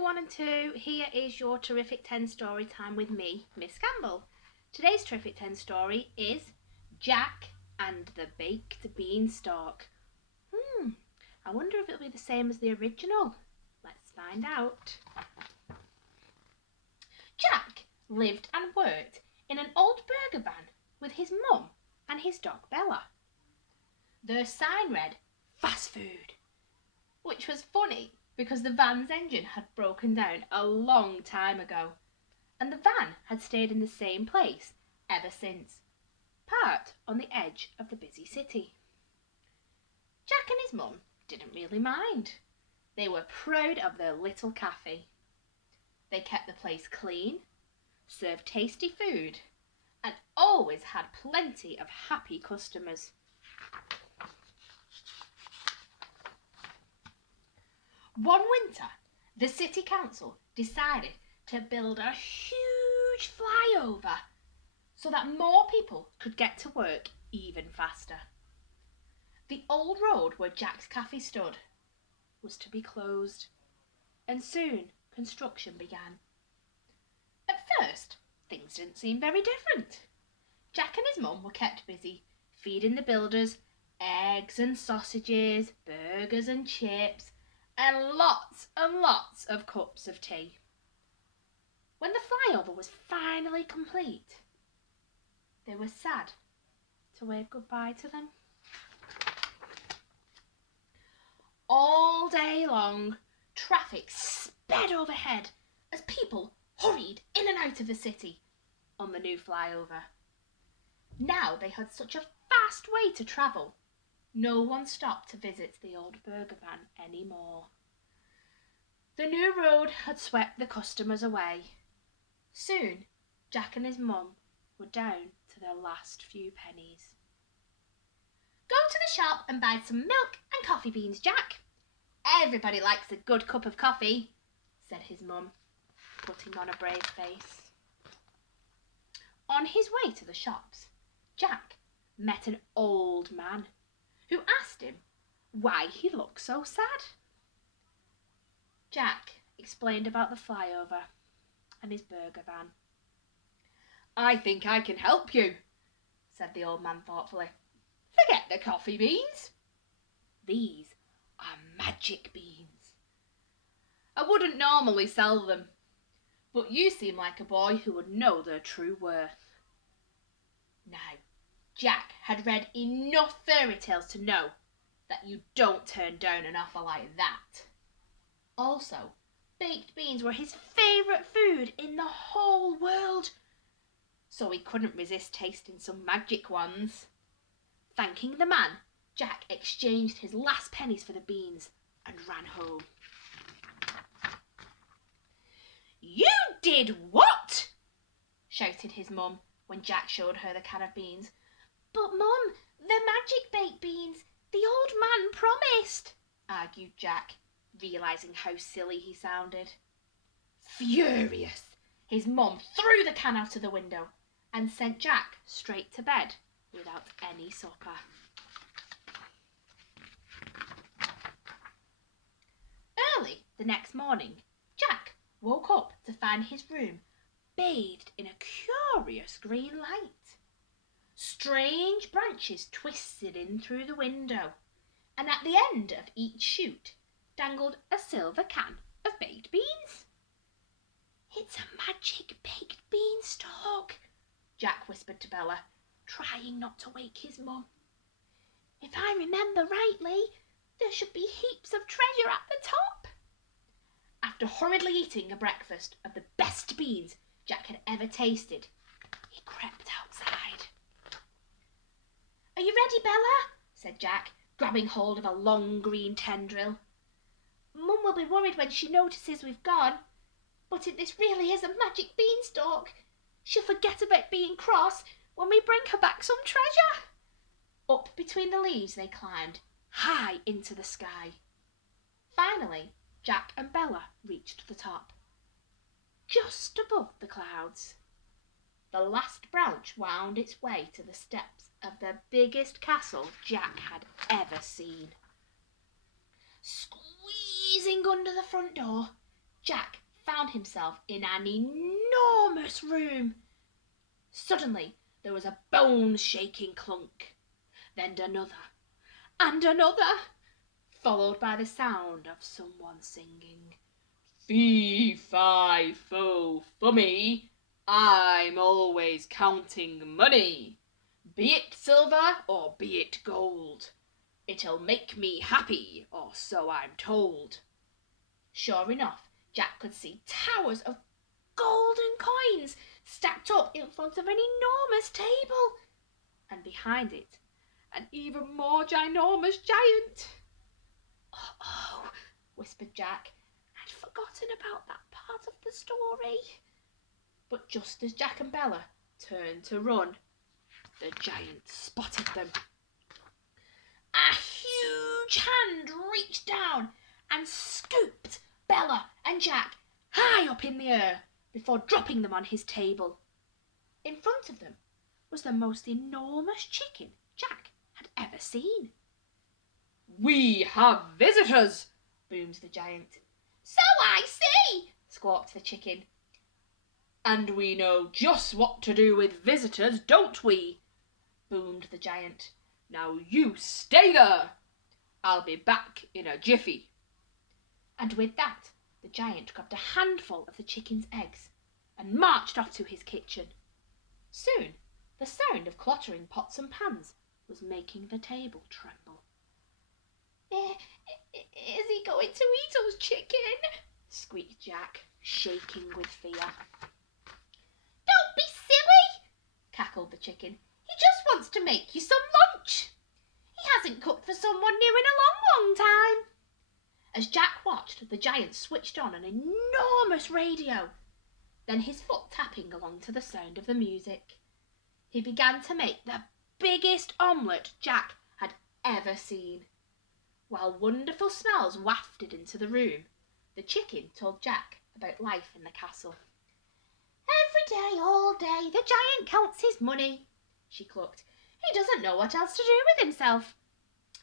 Year 1 and 2, here is your Terrific 10 story time with me, Miss Campbell. Today's Terrific 10 story is Jack and the Baked Beanstalk. I wonder if it'll be the same as the original. Let's find out. Jack lived and worked in an old burger van with his mum and his dog Bella. Their sign read, "Fast food," which was funny because the van's engine had broken down a long time ago, and the van had stayed in the same place ever since, parked on the edge of the busy city. Jack and his mum didn't really mind. They were proud of their little cafe. They kept the place clean, served tasty food, and always had plenty of happy customers. One winter, the city council decided to build a huge flyover so that more people could get to work even faster. The old road where Jack's cafe stood was to be closed, and soon construction began. At first, things didn't seem very different. Jack and his mum were kept busy feeding the builders eggs and sausages, burgers and chips, and lots of cups of tea. When the flyover was finally complete, they were sad to wave goodbye to them. All day long, traffic sped overhead as people hurried in and out of the city on the new flyover. Now they had such a fast way to travel, no one stopped to visit the old burger van anymore. The new road had swept the customers away. Soon, Jack and his mum were down to their last few pennies. "Go to the shop and buy some milk and coffee beans, Jack. Everybody likes a good cup of coffee," said his mum, putting on a brave face. On his way to the shops, Jack met an old man who asked him why he looked so sad. Jack explained about the flyover and his burger van. "I think I can help you," said the old man thoughtfully. "Forget the coffee beans. These are magic beans. I wouldn't normally sell them, but you seem like a boy who would know their true worth." Now, Jack had read enough fairy tales to know that you don't turn down an offer like that. Also, baked beans were his favourite food in the whole world, so he couldn't resist tasting some magic ones. Thanking the man, Jack exchanged his last pennies for the beans and ran home. "You did what?" shouted his mum when Jack showed her the can of beans. "But Mum, the magic baked beans, the old man promised," argued Jack, realising how silly he sounded. Furious, his mum threw the can out of the window and sent Jack straight to bed without any supper. Early the next morning, Jack woke up to find his room bathed in a curious green light. Strange branches twisted in through the window, and at the end of each shoot dangled a silver can of baked beans. "It's a magic baked beanstalk," Jack whispered to Bella, trying not to wake his mum. "If I remember rightly, there should be heaps of treasure at the top." After hurriedly eating a breakfast of the best beans Jack had ever tasted, he crept outside. "Are you ready, Bella?" said Jack, grabbing hold of a long green tendril. "Mum will be worried when she notices we've gone, but this really is a magic beanstalk. She'll forget about being cross when we bring her back some treasure." Up between the leaves they climbed, high into the sky. Finally, Jack and Bella reached the top. Just above the clouds, the last branch wound its way to the steps of the biggest castle Jack had ever seen. Squeezing under the front door, Jack found himself in an enormous room. Suddenly, there was a bone-shaking clunk, then another, and another, followed by the sound of someone singing, "Fee, fi, fo, fummy, I'm always counting money. Be it silver or be it gold, it'll make me happy, or so I'm told." Sure enough, Jack could see towers of golden coins stacked up in front of an enormous table, and behind it, an even more ginormous giant. "Oh," whispered Jack, "I'd forgotten about that part of the story." But just as Jack and Bella turned to run, the giant spotted them. A huge hand reached down and scooped Bella and Jack high up in the air before dropping them on his table. In front of them was the most enormous chicken Jack had ever seen. "We have visitors," boomed the giant. "So I see," squawked the chicken. "And we know just what to do with visitors, don't we?" boomed the giant. "Now you stay there. I'll be back in a jiffy." And with that, the giant grabbed a handful of the chicken's eggs and marched off to his kitchen. Soon, the sound of clattering pots and pans was making the table tremble. "Is he going to eat us, chicken?" squeaked Jack, shaking with fear. "Don't be silly," cackled the chicken. "He just wants to make you some lunch. He hasn't cooked for someone new in a long, long time." As Jack watched, the giant switched on an enormous radio, then his foot tapping along to the sound of the music. He began to make the biggest omelette Jack had ever seen. While wonderful smells wafted into the room, the chicken told Jack about life in the castle. "Every day, all day, the giant counts his money," she clucked. "He doesn't know what else to do with himself.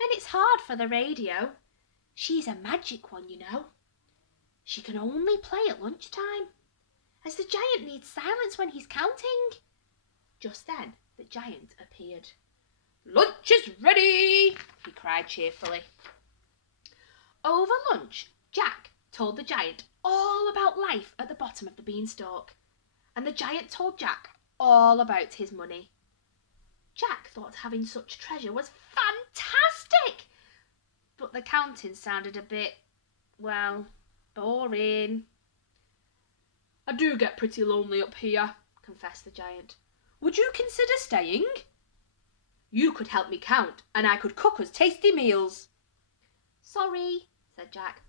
And it's hard for the radio. She's a magic one, you know. She can only play at lunchtime, as the giant needs silence when he's counting." Just then, the giant appeared. "Lunch is ready," he cried cheerfully. Over lunch, Jack told the giant all about life at the bottom of the beanstalk, and the giant told Jack all about his money. Jack thought having such treasure was fantastic, but the counting sounded a bit, well, boring. "I do get pretty lonely up here," confessed the giant. "Would you consider staying? You could help me count, and I could cook us tasty meals." "Sorry," said Jack.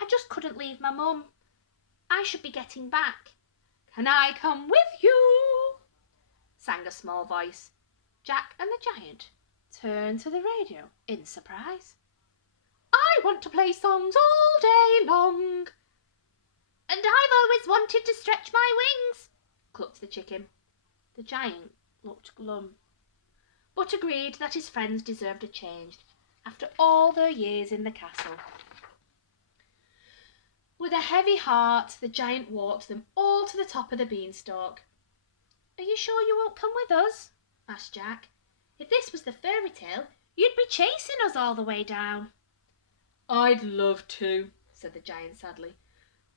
"I just couldn't leave my mum. I should be getting back." "Can I come with you?" sang a small voice. Jack and the giant turned to the radio in surprise. "I want to play songs all day long." "And I've always wanted to stretch my wings," clucked the chicken. The giant looked glum, but agreed that his friends deserved a change after all their years in the castle. With a heavy heart, the giant walked them all to the top of the beanstalk. "Are you sure you won't come with us?" asked Jack. "If this was the fairy tale, you'd be chasing us all the way down." "I'd love to," said the giant sadly.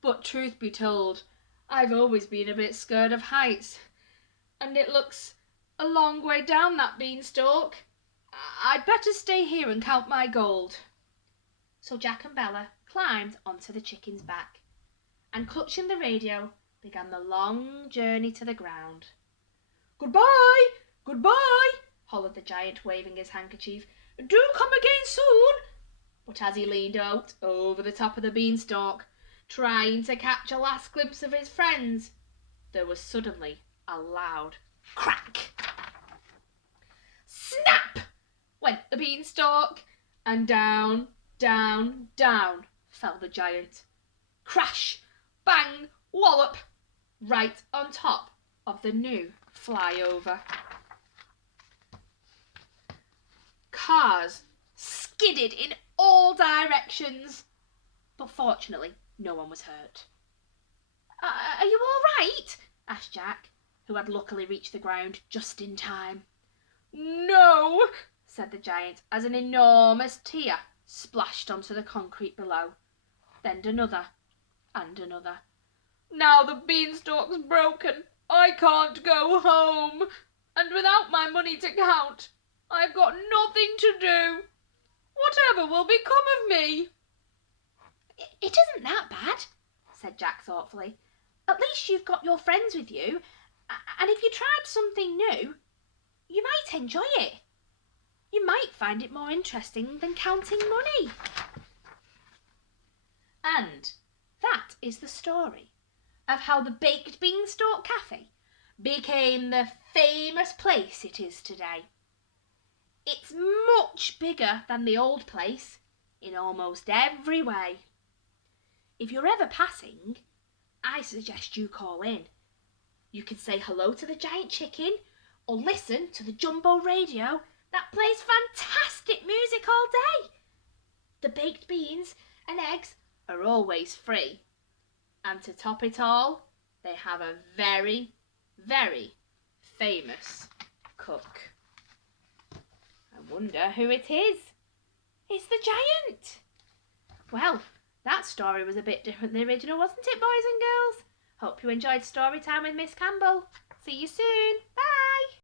"But truth be told, I've always been a bit scared of heights, and it looks a long way down that beanstalk. I'd better stay here and count my gold." So Jack and Bella climbed onto the chicken's back, and clutching the radio, began the long journey to the ground. "Goodbye, goodbye," hollered the giant, waving his handkerchief. "Do come again soon." But as he leaned out over the top of the beanstalk, trying to catch a last glimpse of his friends, there was suddenly a loud crack. Snap went the beanstalk, and down, down, down fell the giant. Crash, bang, wallop, right on top of the new flyover. Cars skidded in all directions, but fortunately no one was hurt. Are you all right? Asked Jack, who had luckily reached the ground just in time. No, said the giant, as an enormous tear splashed onto the concrete below. Then another and another. Now the beanstalk's broken. I can't go home. And without my money to count, I've got nothing to do. Whatever will become of me? It isn't that bad, said Jack thoughtfully. At least you've got your friends with you, and if you tried something new, you might enjoy it. You might find it more interesting than counting money. And that is the story of how the Baked Beanstalk Cafe became the famous place it is today. It's much bigger than the old place in almost every way. If you're ever passing, I suggest you call in. You can say hello to the giant chicken or listen to the jumbo radio that plays fantastic music all day. The baked beans and eggs are always free. And to top it all, they have a very, very famous cook. I wonder who it is. It's the giant. Well, that story was a bit different than the original, wasn't it, boys and girls? Hope you enjoyed story time with Miss Campbell. See you soon. Bye.